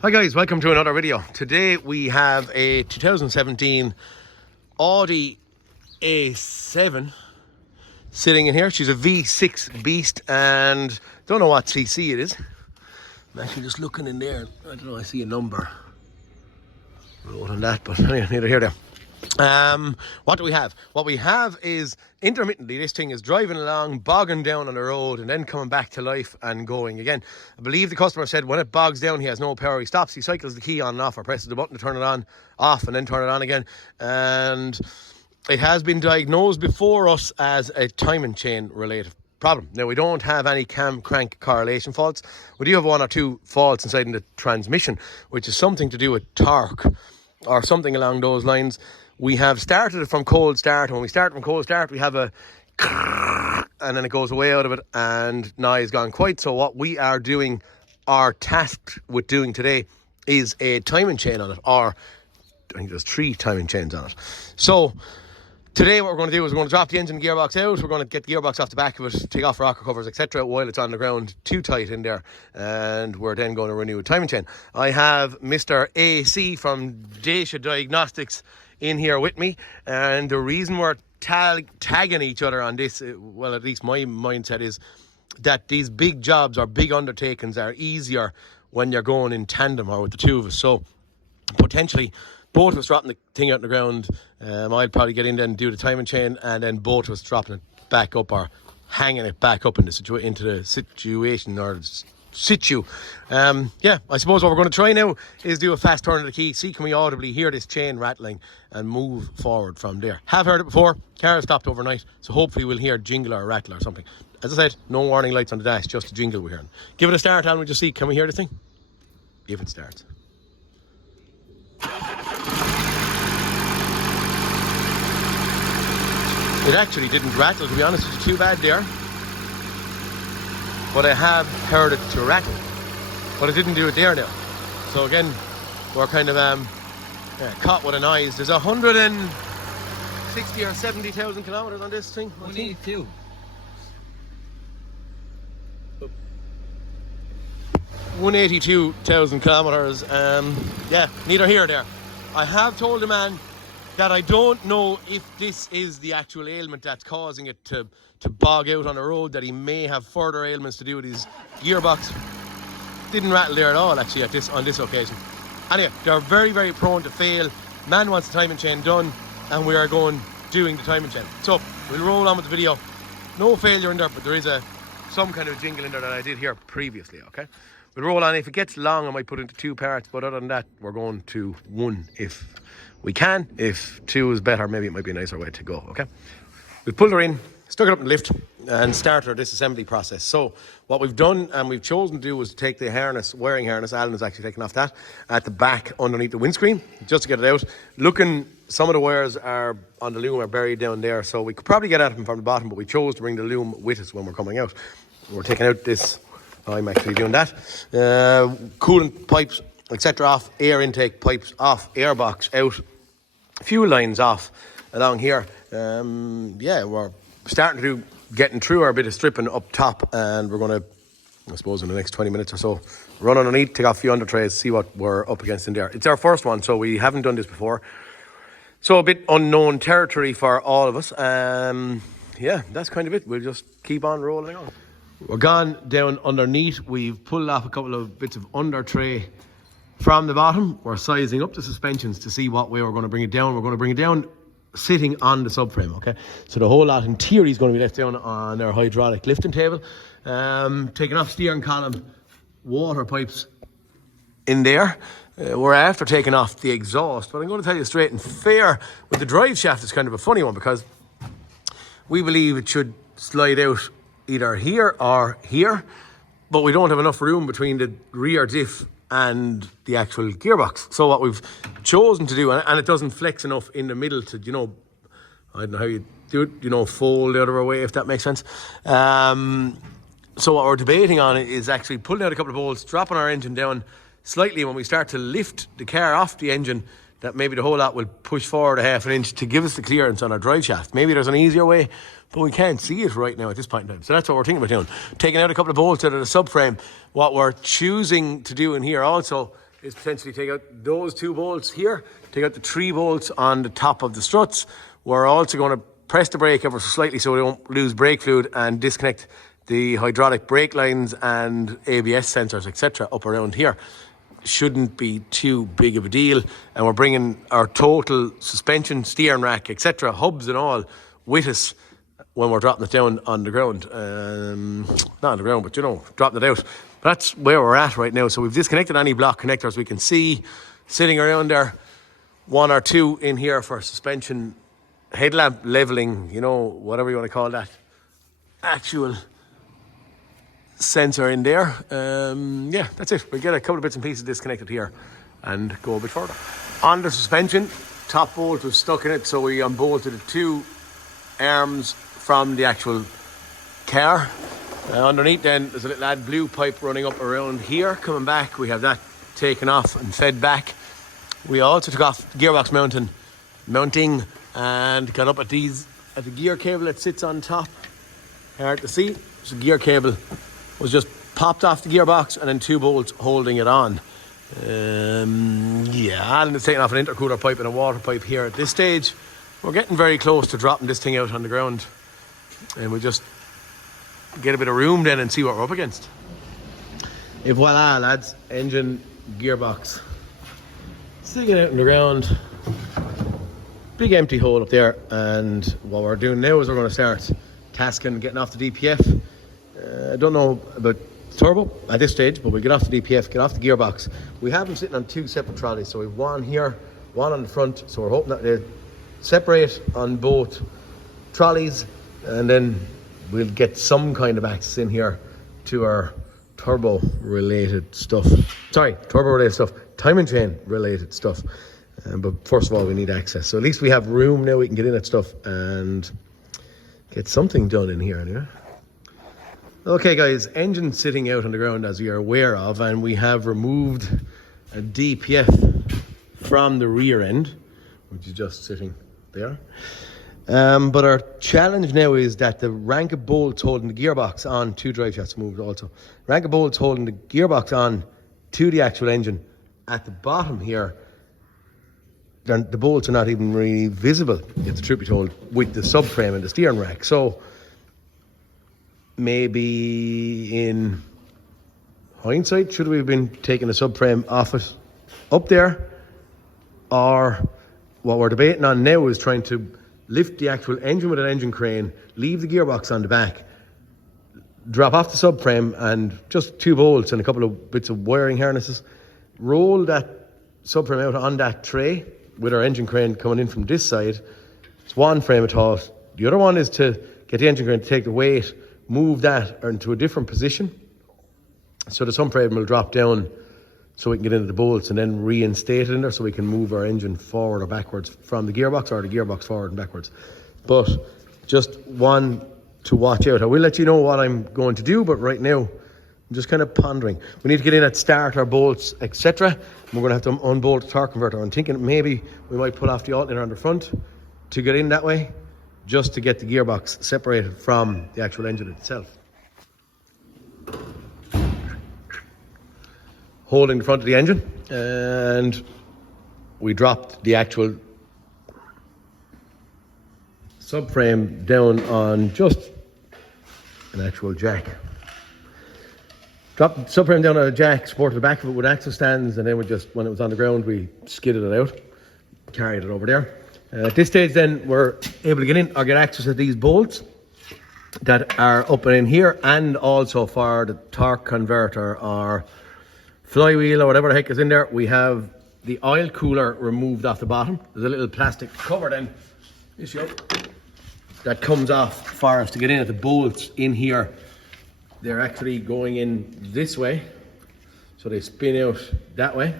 Hi guys, welcome to another video. Today we have a 2017 Audi A7 sitting in here. She's a V6 beast and don't know what cc it is. I'm actually just looking in there. I don't know, I see a number wrote on that, but anyway, neither here nor there. What do we have? What we have is intermittently this thing is driving along, bogging down on the road and then coming back to life and going again. I believe the customer said when it bogs down he has no power, he stops, he cycles the key on and off or presses the button to turn it on, off and then turn it on again. And it has been diagnosed before us as a timing chain related problem. Now we don't have any cam crank correlation faults. We do have one or two faults inside in the transmission, which is something to do with torque or something along those lines. We have started it from cold start. When we start from cold start, we have a and then it goes away out of it and now it's gone quiet. So what we are doing, our task with doing today, is a timing chain on it, or I think there's 3 timing chains on it. So today what we're going to do is we're going to drop the engine gearbox out. We're going to get the gearbox off the back of it, take off rocker covers, etc. while it's on the ground too tight in there, and we're then going to renew a timing chain. I have Mr. AC from Dacia Diagnostics in here with me, and the reason we're tagging each other on this, well, at least my mindset is that these big jobs or big undertakings are easier when you're going in tandem or with the two of us. So potentially both of us dropping the thing out on the ground, I'd probably get in there and do the timing chain, and then both of us dropping it back up or hanging it back up in the into the situation or situ. Yeah, I suppose what we're going to try now is do a fast turn of the key, see can we audibly hear this chain rattling and move forward from there. Have heard it before, car stopped overnight, so hopefully we'll hear jingle or rattle or something. As I said, no warning lights on the dash, just a jingle we're hearing. Give it a start and we'll just see, can we hear this thing? If it starts. It actually didn't rattle, to be honest, it's too bad there. But I have heard it to rattle, but I didn't do it there now. So again, we're kind of caught with an eyes. There's 160 or 70,000 kilometers on this thing. 182. 182,000 kilometers. Yeah, neither here nor there. I have told the man that I don't know if this is the actual ailment that's causing it to bog out on the road, that he may have further ailments to do with his gearbox. Didn't rattle there at all actually on this occasion. Anyway, they're very, very prone to fail. Man wants the timing chain done and we are doing the timing chain. So we'll roll on with the video. No failure in there, but there is some kind of jingle in there that I did hear previously, okay? We'll roll on. If it gets long I might put it into 2 parts, but other than that we're going to 1 if we can. If 2 is better, maybe it might be a nicer way to go, okay? We've pulled her in, stuck it up in the lift and started our disassembly process. So what we've done and we've chosen to do was take the harness, wiring harness, Alan has actually taken off that, at the back underneath the windscreen, just to get it out. Some of the wires are on the loom, are buried down there, so we could probably get at them from the bottom, but we chose to bring the loom with us when we're coming out. We're taking out this, I'm actually doing that, coolant pipes, etc. off, air intake pipes off, airbox out, fuel lines off along here. Yeah, we're starting to getting through our bit of stripping up top, and we're going to, I suppose in the next 20 minutes or so, run underneath, take off a few under trays, see what we're up against in there. It's our first one, so we haven't done this before, so a bit unknown territory for all of us. Yeah, that's kind of it. We'll just keep on rolling on. We're gone down underneath. We've pulled off a couple of bits of under tray from the bottom. We're sizing up the suspensions to see what way we're going to bring it down. We're going to bring it down sitting on the subframe, okay? So the whole lot in theory is going to be left down on our hydraulic lifting table. Taking off steering column, water pipes in there. We're after taking off the exhaust, but I'm going to tell you straight and fair, with the drive shaft it's kind of a funny one because we believe it should slide out either here or here, but we don't have enough room between the rear diff and the actual gearbox. So what we've chosen to do, and it doesn't flex enough in the middle to, you know, I don't know how you do it, you know, fold the other way, if that makes sense. So what we're debating on is actually pulling out a couple of bolts, dropping our engine down slightly. When we start to lift the car off the engine, that maybe the whole lot will push forward a half an inch to give us the clearance on our drive shaft. Maybe there's an easier way, but we can't see it right now at this point in time. So that's what we're thinking about doing. Taking out a couple of bolts out of the subframe. What we're choosing to do in here also is potentially take out those 2 bolts here, take out the 3 bolts on the top of the struts. We're also going to press the brake ever so slightly so we don't lose brake fluid, and disconnect the hydraulic brake lines and ABS sensors, etc. up around here. Shouldn't be too big of a deal. And we're bringing our total suspension, steering rack, etc., hubs and all with us when we're dropping it down on the ground. Not on the ground, but you know, dropping it out. That's where we're at right now. So we've disconnected any block connectors. We can see sitting around there 1 or 2 in here for suspension, headlamp leveling, you know, whatever you want to call that actual sensor in there. Yeah, that's it. We get a couple of bits and pieces disconnected here and go a bit further. On the suspension, top bolt was stuck in it, so we unbolted the 2 arms from the actual car. Underneath then there's a little AdBlue pipe running up around here. Coming back, we have that taken off and fed back. We also took off the gearbox mounting and got up at the gear cable that sits on top. Hard to see. So the gear cable was just popped off the gearbox, and then 2 bolts holding it on. Yeah, and it's taking off an intercooler pipe and a water pipe here at this stage. We're getting very close to dropping this thing out on the ground, and we'll just get a bit of room then and see what we're up against. Et voila, lads, engine, gearbox. Sticking out on the ground. Big empty hole up there, and what we're doing now is we're going to start tasking getting off the DPF. I don't know about turbo at this stage, but we get off the DPF, get off the gearbox. We have them sitting on 2 separate trolleys, so we've 1 here, 1 on the front, so we're hoping that they separate on both trolleys, and then we'll get some kind of access in here to our turbo related stuff. Sorry, turbo related stuff, timing chain related stuff. But first of all, we need access. So at least we have room now, we can get in that stuff and get something done in here anyway. Okay guys, engine sitting out on the ground as we are aware of, and we have removed a DPF from the rear end, which is just sitting there. But our challenge now is that the rank of bolts holding the gearbox on, 2 drive shafts moved also. Rank of bolts holding the gearbox on to the actual engine at the bottom here, the bolts are not even really visible, if the truth be told, with the subframe and the steering rack. So maybe in hindsight, should we have been taking the subframe off it up there? Or what we're debating on now is trying to lift the actual engine with an engine crane, leave the gearbox on the back, drop off the subframe and just 2 bolts and a couple of bits of wiring harnesses, roll that subframe out on that tray with our engine crane coming in from this side. It's one frame of thought. The other one is to get the engine crane to take the weight, move that into a different position so the subframe will drop down so we can get into the bolts, and then reinstate it in there so we can move our engine forward or backwards from the gearbox, or the gearbox forward and backwards. But just one to watch out. I will let you know what I'm going to do, but right now I'm just kind of pondering. We need to get in at start our bolts, etc. We're going to have to unbolt the torque converter. I'm thinking maybe we might pull off the alternator on the front to get in that way, just to get the gearbox separated from the actual engine itself. Holding the front of the engine, and we dropped the actual subframe down on just an actual jack. Dropped the subframe down on a jack, supported the back of it with axle stands, and then we just, when it was on the ground, we skidded it out, carried it over there. At this stage then, we're able to get in or get access to these bolts that are up and in here, and also for the torque converter or flywheel or whatever the heck is in there, we have the oil cooler removed off the bottom. There's a little plastic cover then, that comes off for us to get in at the bolts in here. They're actually going in this way, so they spin out that way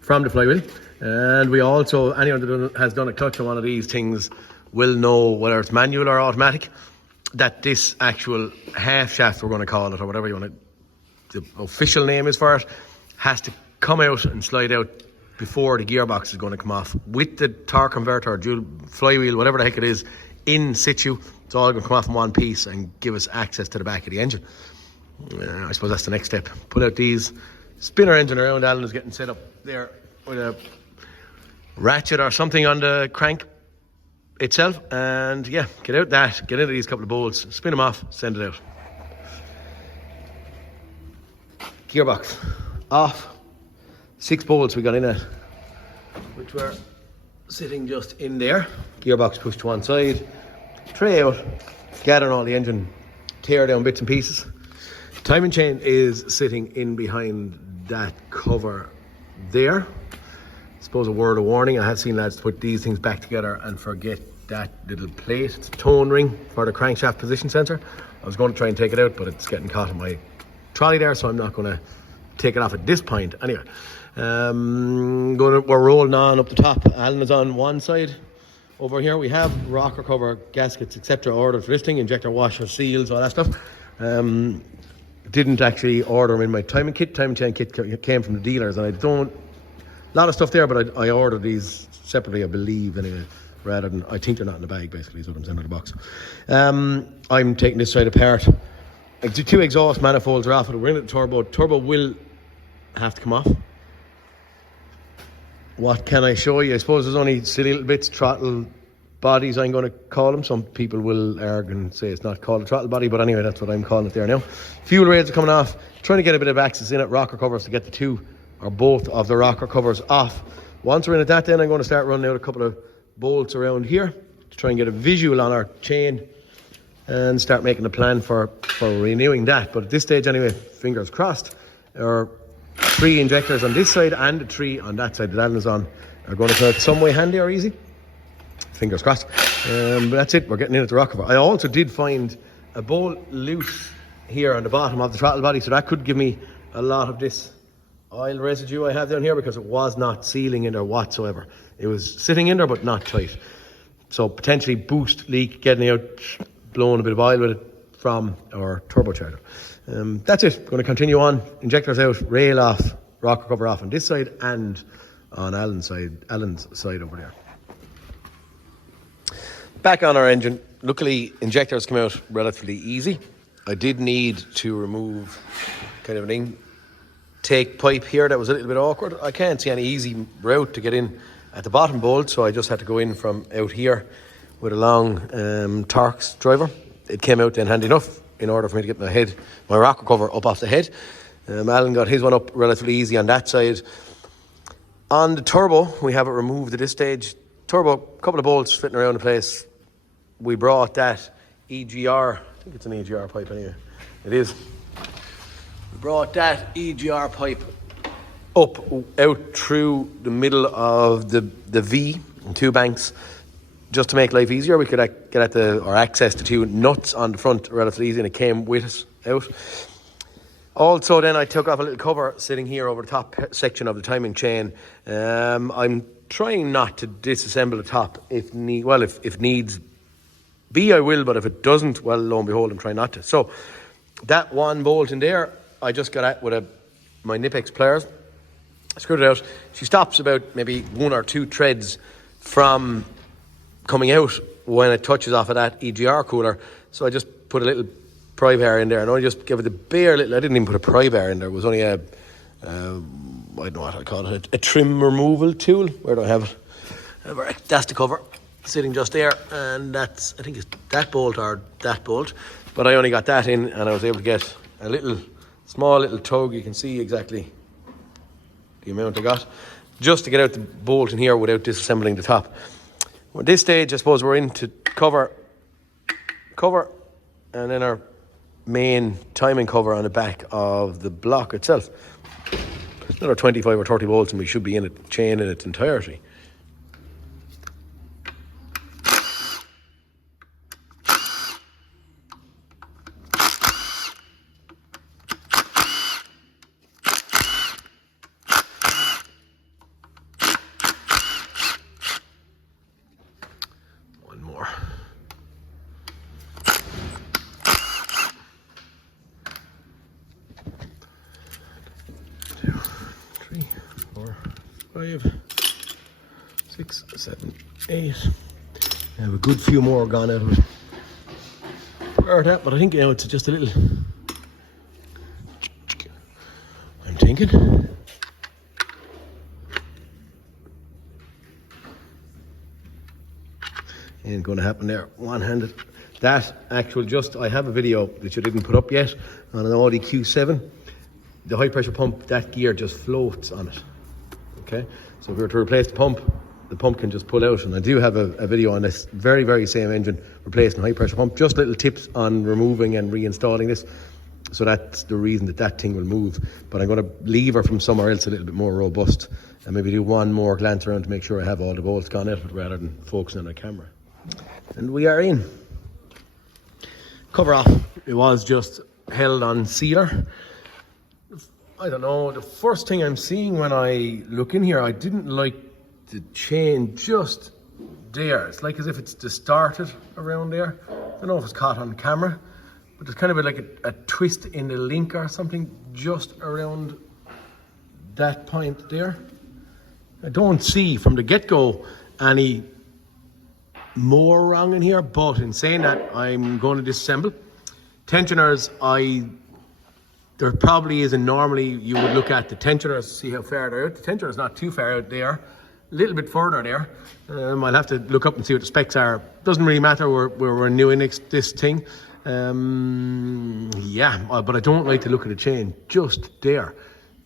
from the flywheel. And we also, anyone that has done a clutch on one of these things will know, whether it's manual or automatic, that this actual half shaft, we're going to call it, or whatever you want to, the official name is for it, has to come out and slide out before the gearbox is going to come off. With the torque converter or dual flywheel, whatever the heck it is, in situ, it's all going to come off in one piece and give us access to the back of the engine. I suppose that's the next step. Pull out these, spin our engine around. Alan is getting set up there with a ratchet or something on the crank itself, and yeah, get into these couple of bolts, spin them off, send it out. Gearbox off. 6 bolts we got in it, which were sitting just in there. Gearbox pushed to one side, tray out, gathering all the engine tear down bits and pieces. Timing chain is sitting in behind that cover there. I suppose a word of warning, I have seen lads put these things back together and forget that little plate. It's a tone ring for the crankshaft position sensor. I was going to try and take it out, but it's getting caught in my trolley there, so I'm not going to take it off at this point. Anyway, we're rolling on up the top. Alan is on one side. Over here we have rocker cover, gaskets, etc. ordered for this thing, injector washer, seals, all that stuff. Didn't actually order them in my timing kit. Timing chain kit came from the dealers, and a lot of stuff there, but I ordered these separately, I believe, anyway, rather than, I think they're not in the bag, basically, is what I'm saying in the box. I'm taking this side apart. The 2 exhaust manifolds are off it. We're in the turbo. Turbo will have to come off. What can I show you? I suppose there's only silly little bits, throttle bodies, I'm going to call them. Some people will argue and say it's not called a throttle body, but anyway, that's what I'm calling it there now. Fuel rails are coming off. Trying to get a bit of access in it. Rocker covers to get the 2 or both of the rocker covers off. Once we're in at that, then I'm going to start running out a couple of bolts around here to try and get a visual on our chain and start making a plan for renewing that. But at this stage anyway, fingers crossed, our 3 injectors on this side and the 3 on that side that Alan is on are going to come out some way handy or easy. Fingers crossed. But that's it, we're getting in at the rocker cover. I also did find a bolt loose here on the bottom of the throttle body, so that could give me a lot of this oil residue I have down here, because it was not sealing in there whatsoever. It was sitting in there but not tight. So potentially boost leak, getting out, blowing a bit of oil with it from our turbocharger. That's it. Going to continue on. Injectors out, rail off, rocker cover off on this side and on Alan's side over there. Back on our engine. Luckily, injectors come out relatively easy. I did need to remove kind of an intake pipe here that was a little bit awkward. I can't see any easy route to get in at the bottom bolt, so I just had to go in from out here with a long Torx driver. It came out then handy enough in order for me to get my rocker cover up off the head. Alan got his one up relatively easy on that side. On the turbo, we have it removed at this stage. Turbo, couple of bolts fitting around the place. We brought that EGR, I think it's an EGR pipe anyway. It is. We brought that EGR pipe up, out through the middle of the V in 2 banks. Just to make life easier, we could get at access the 2 nuts on the front relatively easy, and it came with us out. Also then I took off a little cover sitting here over the top section of the timing chain. I'm trying not to disassemble the top if needs be, I will, but if it doesn't, well, lo and behold, I'm trying not to. So that 1 bolt in there, I just got at with my Nipex pliers, screwed it out. She stops about maybe 1 or 2 threads from coming out when it touches off of that EGR cooler. So I just put a little pry bar in there, and I just gave it the bare little, I didn't even put a pry bar in there. It was only I don't know what I call it, a trim removal tool. Where do I have it? That's the cover sitting just there, and that's, I think it's that bolt or that bolt, but I only got that in, and I was able to get a small little tug. You can see exactly the amount I got, just to get out the bolt in here without disassembling the top. At this stage, I suppose we're into cover, and then our main timing cover on the back of the block itself. It's another 25 or 30 volts, and we should be in it, chain in its entirety. One more. 2, 3, 4, 5, 6, 7, 8. I have a good few more gone out of it. But I think it's just a little. I'm thinking. Ain't going to happen there one-handed. That actual I have a video that you didn't put up yet on an Audi Q7. The high pressure pump, that gear just floats on it. Okay, so if we were to replace the pump can just pull out. And I do have a video on this very, very same engine, replacing high pressure pump. Just little tips on removing and reinstalling this. So that's the reason that thing will move. But I'm going to leave her from somewhere else a little bit more robust, and maybe do one more glance around to make sure I have all the bolts gone out rather than focusing on the camera. And we are in. Cover off. It was just held on sealer. I don't know, the first thing I'm seeing when I look in here, I didn't like the chain just there. It's like as if it's distorted around there. I don't know if it's caught on camera, but there's kind of like a twist in the link or something just around that point there. I don't see from the get-go any more wrong in here, but in saying that, I'm going to disassemble. Tensioners, there probably isn't. Normally you would look at the tensioners, see how far they're out. The tensioner's not too far out there, a little bit further there. I'll have to look up and see what the specs are. Doesn't really matter, we're new in this thing. Yeah, but I don't like to look at a chain just there.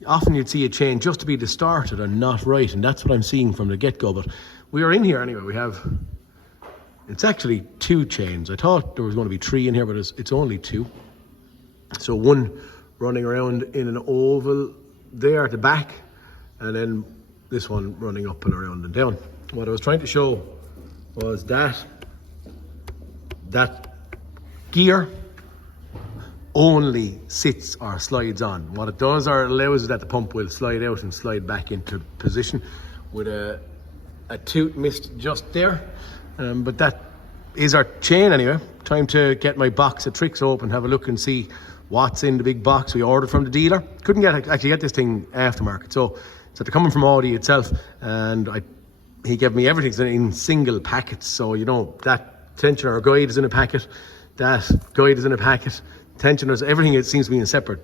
Often you'd see a chain just to be distorted and not right, and that's what I'm seeing from the get-go. But we are in here anyway. We have, it's actually 2 chains. I thought there was going to be 3 in here, but it's only 2. So one running around in an oval there at the back, and then this one running up and around and down. What I was trying to show was that gear only sits or slides on. What it does or allows is that the pump will slide out and slide back into position with a toot missed just there. But that is our chain anyway. Time to get my box of tricks open, have a look and see what's in the big box we ordered from the dealer. Couldn't actually get this thing aftermarket, so they're coming from Audi itself, and he gave me everything in single packets. So you know, that tensioner guide is in a packet, that guide is in a packet, tensioners, everything, it seems to be in separate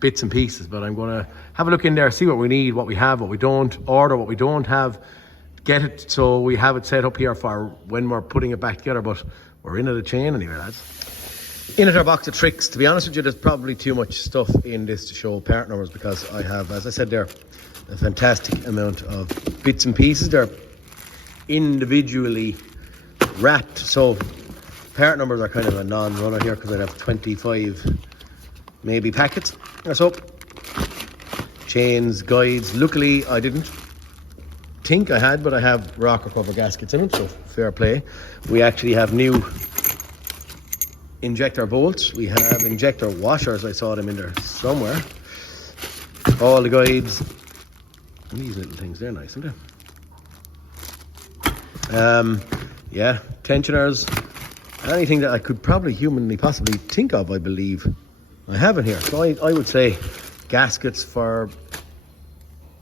bits and pieces. But I'm going to have a look in there, see what we need, what we have, what we don't, order what we don't have, get it so we have it set up here for when we're putting it back together. But we're in at a chain anyway, lads. In at our box of tricks. To be honest with you, there's probably too much stuff in this to show part numbers, because I have, as I said there, a fantastic amount of bits and pieces. They're individually wrapped, so part numbers are kind of a non-runner here, because I'd have 25 maybe packets. So chains, guides, luckily I didn't think I had, but I have rocker cover gaskets in them, so fair play. We actually have new injector bolts, we have injector washers, I saw them in there somewhere. All the guides, and these little things, they're nice, aren't they? Yeah, tensioners, anything that I could probably humanly possibly think of, I believe I have in here. So I would say gaskets for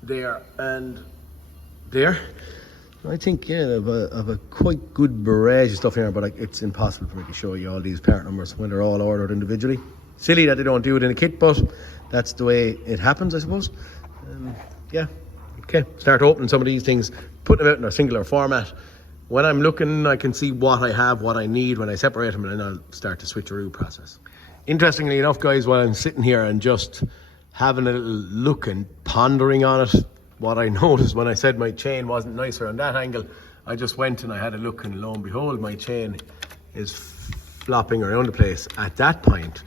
there and there. I think, yeah, of a quite good barrage of stuff here, but it's impossible for me to show you all these part numbers when they're all ordered individually. Silly that they don't do it in a kit, but that's the way it happens, I suppose. Yeah, okay, start opening some of these things, putting them out in a singular format. When I'm looking, I can see what I have, what I need. When I separate them, and then I'll start the switcheroo process. Interestingly enough, guys, while I'm sitting here and just having a little look and pondering on it, what I noticed when I said my chain wasn't nicer on that angle, I just went and I had a look, and lo and behold, my chain is flopping around the place at that point.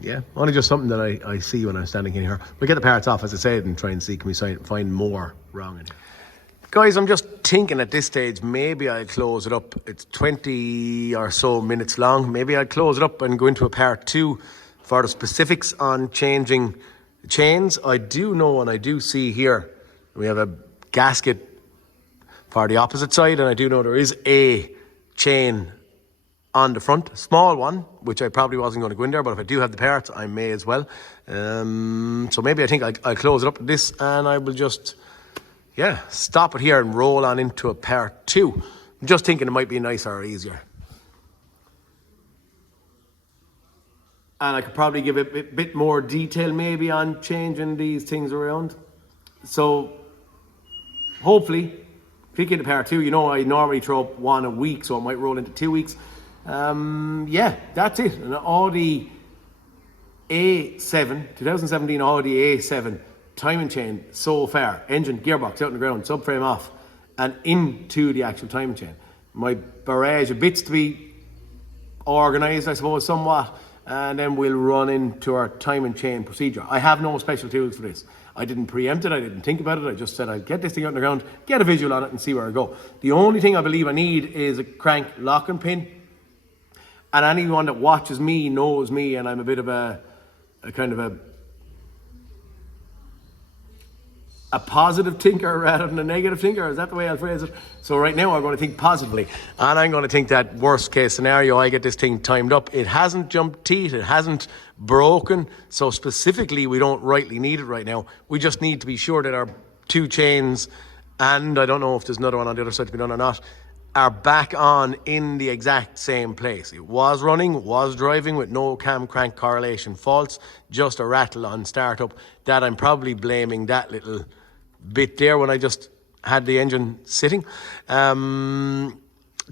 Yeah, only just something that I see when I'm standing in here. We'll get the parts off, as I said, and try and see, can we find more wrong in here. Guys, I'm just thinking at this stage, maybe I'll close it up. It's 20 or so minutes long. Maybe I'll close it up and go into a part 2 for the specifics on changing chains. I do know, and I do see here, we have a gasket for the opposite side, and I do know there is a chain on the front, a small one, which I probably wasn't going to go in there, but if I do have the parts, I may as well. So maybe I think I'll close it up with this, and I will just, yeah, stop it here and roll on into a part 2. I'm just thinking it might be nicer or easier. And I could probably give a bit more detail maybe on changing these things around. So hopefully, pick into part 2. You know, I normally throw up one a week, so it might roll into 2 weeks. Yeah, that's it. An Audi A7, 2017 Audi A7, timing chain so far. Engine, gearbox out on the ground, subframe off, and into the actual timing chain. My barrage of bits to be organised, I suppose, somewhat, and then we'll run into our timing chain procedure. I have no special tools for this. I didn't preempt it, I didn't think about it, I just said I'd get this thing out on the ground, get a visual on it and see where I go. The only thing I believe I need is a crank locking pin, and anyone that watches me knows me, and I'm a bit of a kind of a positive thinker rather than a negative thinker. Is that the way I'll phrase it? So right now I'm going to think positively, and I'm going to think that worst case scenario, I get this thing timed up. It hasn't jumped teeth, it hasn't broken, so specifically we don't rightly need it right now. We just need to be sure that our 2 chains, and I don't know if there's another one on the other side to be done or not, are back on in the exact same place. It was running, was driving with no cam crank correlation faults, just a rattle on startup. That I'm probably blaming that little bit there when I just had the engine sitting. To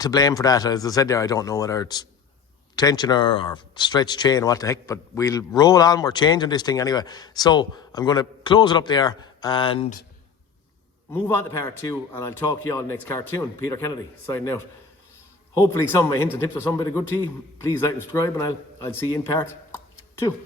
blame for that, as I said there, I don't know whether it's tensioner or stretch chain or what the heck, but we'll roll on. We're changing this thing anyway. So I'm going to close it up there and move on to part 2, and I'll talk to you all in the next cartoon. Peter Kennedy signing out. Hopefully some of my hints and tips are some bit of good to you. Please like and subscribe, and I'll see you in part 2.